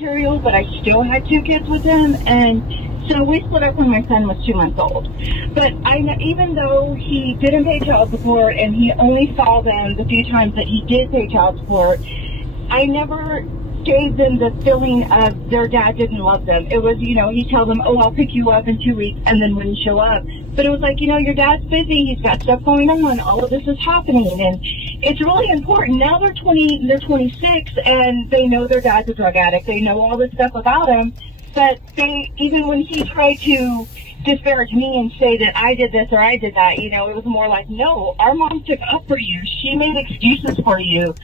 material, but I still had 2 kids with him, and so we split up when my son was 2 months old. But even though he didn't pay child support and he only saw them the few times that he did pay child support, I never gave them the feeling of their dad didn't love them. It was, he'd tell them, oh, I'll pick you up in 2 weeks, and then wouldn't show up. But it was like, your dad's busy, he's got stuff going on, all of this is happening, and it's really important. Now they're 26, and they know their dad's a drug addict. They know all this stuff about him, but even when he tried to disparage me and say that I did this or I did that, it was more like, no, our mom took up for you. She made excuses for you.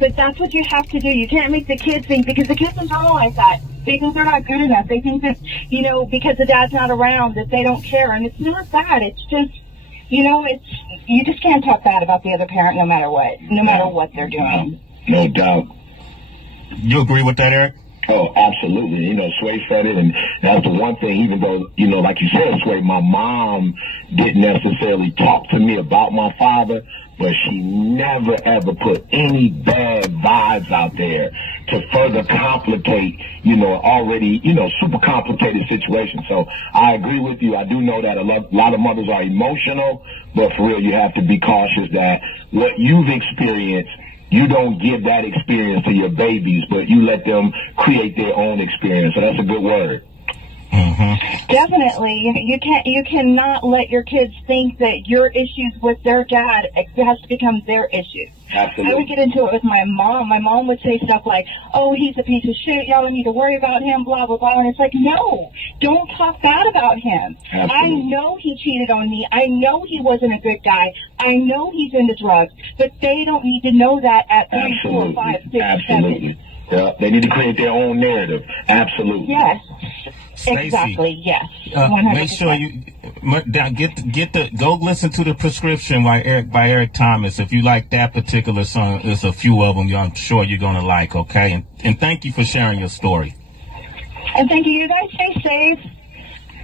But that's what you have to do. You can't make the kids think, because the kids internalize that. They think they're not good enough. They think that, because the dad's not around, that they don't care. And it's not that. It's just, you just can't talk bad about the other parent no matter what they're doing. No doubt. You agree with that, Eric? Oh, absolutely. Sway said it, and that's the one thing, even though, like you said, Sway, my mom didn't necessarily talk to me about my father, but she never, ever put any bad vibes out there to further complicate, already, super complicated situation. So I agree with you. I do know that a lot of mothers are emotional, but for real, you have to be cautious that what you've experienced, you don't give that experience to your babies, but you let them create their own experience. So that's a good word. Mm-hmm. Definitely. You cannot let your kids think that your issues with their dad has to become their issue. Absolutely. I would get into it with my mom. My mom would say stuff like, oh, he's a piece of shit, y'all don't need to worry about him, blah, blah, blah. And it's like, no, don't talk bad about him. Absolutely. I know he cheated on me. I know he wasn't a good guy. I know he's into drugs. But they don't need to know that at 3, 4, 5, 6, Absolutely. 7. Yeah, they need to create their own narrative. Absolutely. Yes. Stacie, Exactly. Yes. Make sure you go listen to the prescription by Eric Thomas. If you like that particular song, there's a few of them I'm sure you're gonna like. Okay, and thank you for sharing your story. And thank you. You guys stay safe.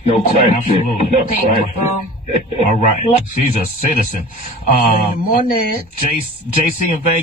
No question. Absolutely. No Thank question. you, All right, she's a citizen. Morning. JC in Vegas.